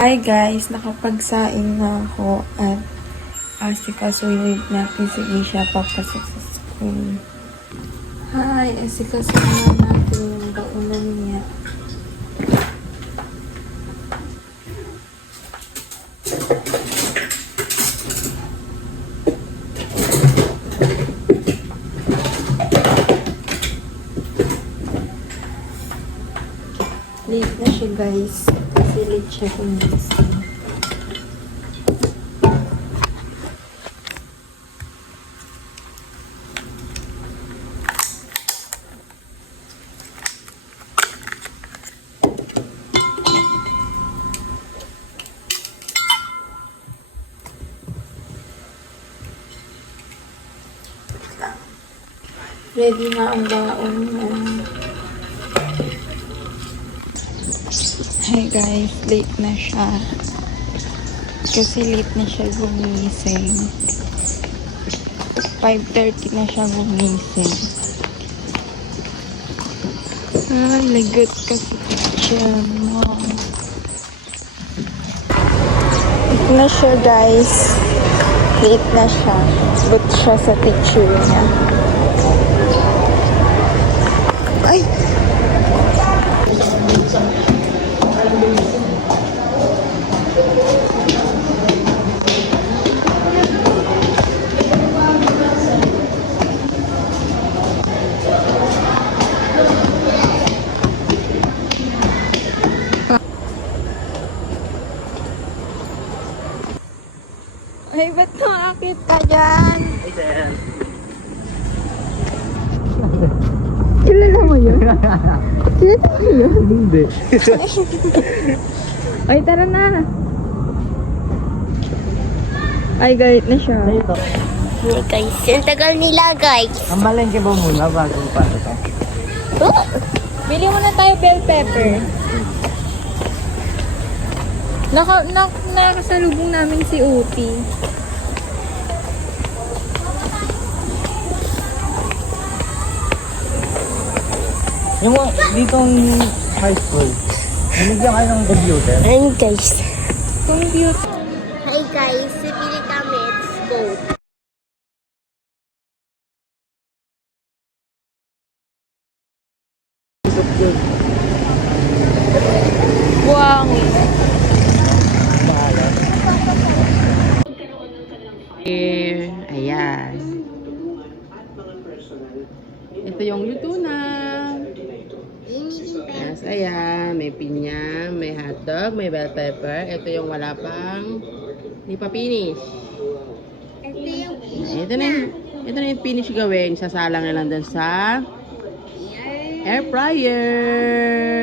Hi guys, nakapagsaing na ako at asikasuhin natin si Isha papasok sa school. Hi, asikasuhin natin yung baunan niya. Late na siya guys. Kasi late siya gumising. Ready na ang baon niya. Hi guys, late na siya. Kasi late na siya gumising. 5:30 na siya gumising. Lagot kasi teacher mo. Late na siya guys. Late na siya. But siya sa teacher niya. Ay! Ay, ba't nakakit ka dyan? Hey, Sen. Kilala mo yun? Kilala mo yun? Hindi. Ay, tara na. Ay, galit na siya. Ito. Hey guys, ang tagal nila guys. Ang malengke ba muna bago pa ito? Oh, Bili mo na tayo bell pepper. Nakasalubong namin si Uti. Yung ditong high school, binigyan kayo ng computer. ayun guys. Computer. Hi guys, bili kami. Let's go. Buwangi. Ayan. Ito yung luto na. Yes, ayan. May pinya, may hotdog, may bell pepper. Ito yung wala pang, hindi pa finish. Ito na yung finish gawin. Sasalang na lang dun sa air fryer.